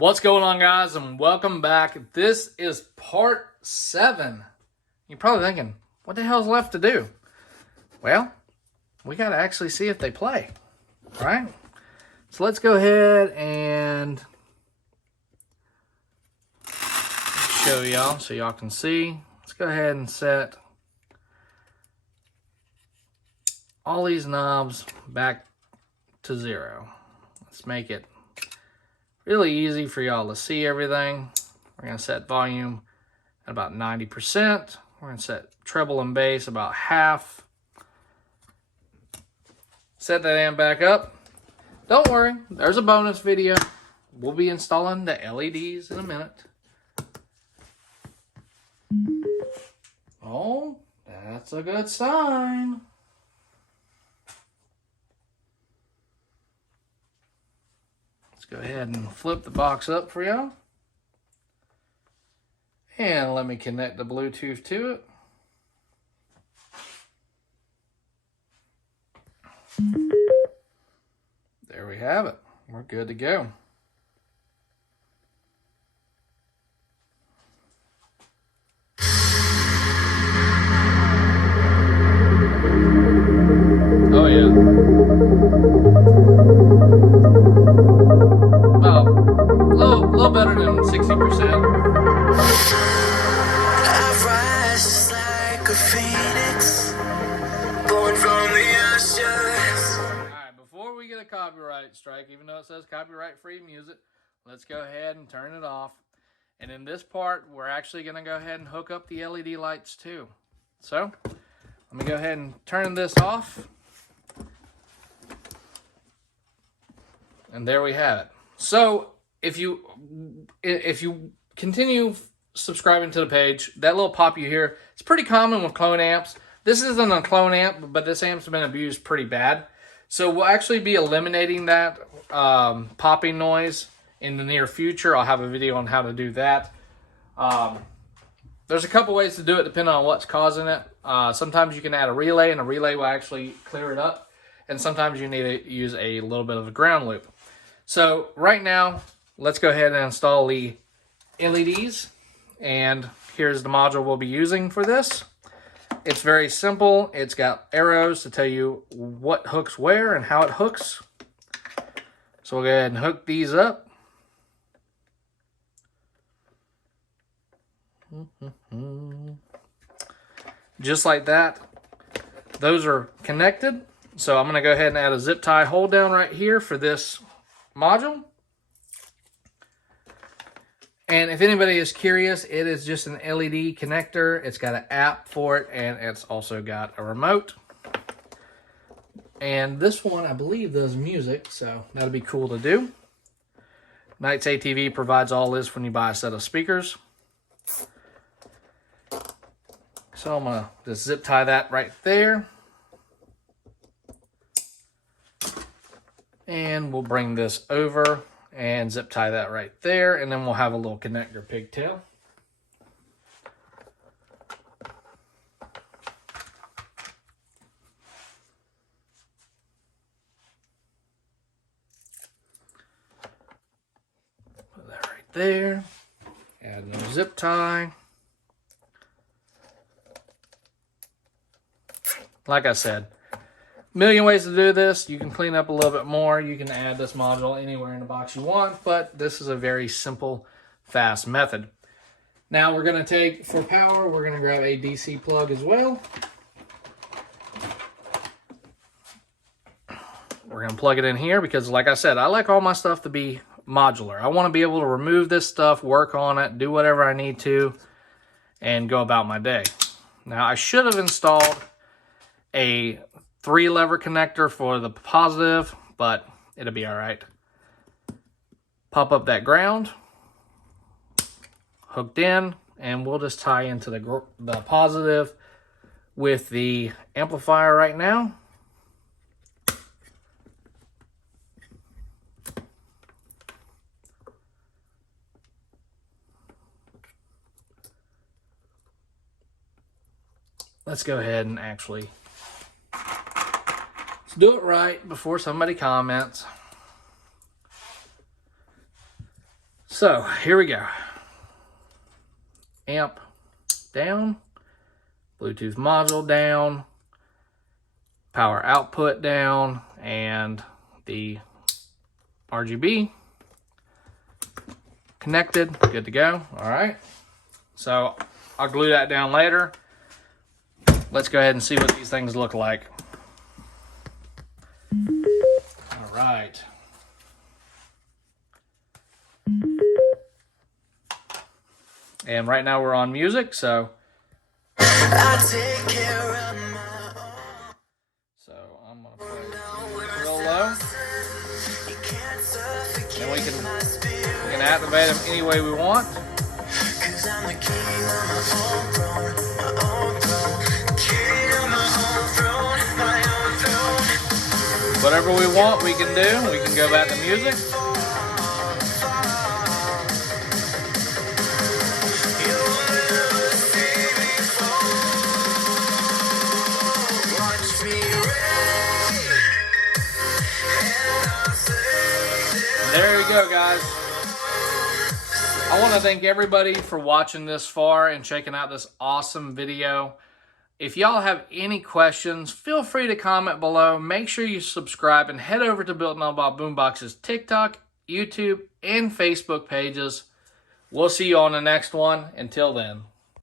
What's going on, guys, and welcome back. This is part 7. You're probably thinking, what the hell's left to do? Well, we got to actually see if they play, right? So let's go ahead and show y'all so y'all can see. Let's go ahead and set all these knobs back to 0. Let's make it really easy for y'all to see everything. We're going to set volume at about 90%. We're going to set treble and bass about half. Set that amp back up. Don't worry, there's a bonus video. We'll be installing the LEDs in a minute. Oh, that's a good sign. Go ahead and flip the box up for y'all. And let me connect the Bluetooth to it. There we have it. We're good to go. Oh yeah. About a little better than 60%. I rise like a phoenix, born from the ashes. Alright, before we get a copyright strike, even though it says copyright-free music, let's go ahead and turn it off. And in this part, we're actually going to go ahead and hook up the LED lights too. So, let me go ahead and turn this off. And there we have it. So, if you continue subscribing to the page, that little pop you hear, it's pretty common with clone amps. This isn't a clone amp, but this amp's been abused pretty bad. So we'll actually be eliminating that popping noise in the near future. I'll have a video on how to do that. There's a couple ways to do it depending on what's causing it. Sometimes you can add a relay, and a relay will actually clear it up. And sometimes you need to use a little bit of a ground loop. So right now, let's go ahead and install the LEDs. And here's the module we'll be using for this. It's very simple. It's got arrows to tell you what hooks where and how it hooks. So we'll go ahead and hook these up. Just like that. Those are connected. So I'm going to go ahead and add a zip tie hold down right here for this module. And if anybody is curious, it is just an LED connector. It's got an app for it, and it's also got a remote. And this one, I believe, does music, so that'll be cool to do. Knights ATV provides all this when you buy a set of speakers. So I'm going to just zip tie that right there. And we'll bring this over and zip tie that right there. And then we'll have a little connector pigtail. Put that right there. Add another zip tie. Like I said, million ways to do this. You can clean up a little bit more. You can add this module anywhere in the box you want, but this is a very simple, fast method. Now we're going to take, for power, we're going to grab a DC plug as well. We're going to plug it in here because, like I said, I like all my stuff to be modular. I want to be able to remove this stuff, work on it, do whatever I need to, and go about my day. Now, I should have installed a 3-lever connector for the positive, but it'll be all right. Pop up that ground, hooked in, and we'll just tie into the positive with the amplifier right now. Let's go ahead and actually let's do it right before somebody comments. So here we go. Amp down, Bluetooth module down, power output down, and the RGB connected, good to go. All right, so I'll glue that down later. Let's go ahead and see what these things look like. All right. And right now we're on music, so I take care of my own. so I'm gonna play real low. You can't suffocate And we can my spirit, activate them any way we want. 'cause I'm the king of my own throne, my own throne. King of my own throne, my own throne. Whatever we want, we can do. We can go back to music. You'll never see me fall. Watch me reign, and I'll say There you go, guys. I want to thank everybody for watching this far and checking out this awesome video. If y'all have any questions, feel free to comment below. Make sure you subscribe and head over to Built On by BoomBox's TikTok, YouTube, and Facebook pages. We'll see you on the next one. Until then.